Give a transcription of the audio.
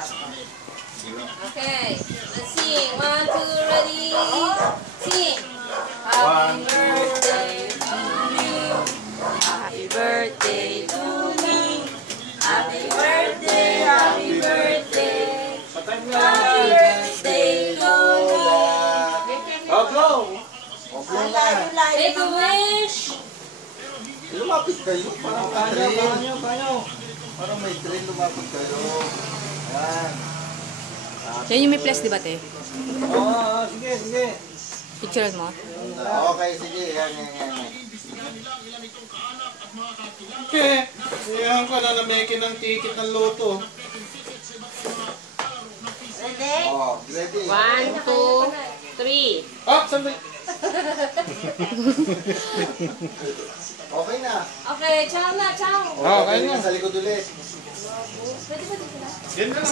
Okay, let's sing. 1, 2, ready? Sing. Happy birthday to you. Happy birthday to me. Happy birthday, happy birthday. Happy birthday to me. Make a wish. Lumapit kayo. Parang kanyo. Parang may train, lumapit kayo. Yan. Yan yung may plus, di ba, te? Oo, sige. Picturean mo? Okay, sige. Yan. Iyan ka na nameke ng ticket ng loto. Ready? Oh, ready. 1, 2, 3. Ah, sandali. Okay na. Okay, ciao na, ciao. Okay na. Sa likod ulit. Pwede ba dito na? Yan na.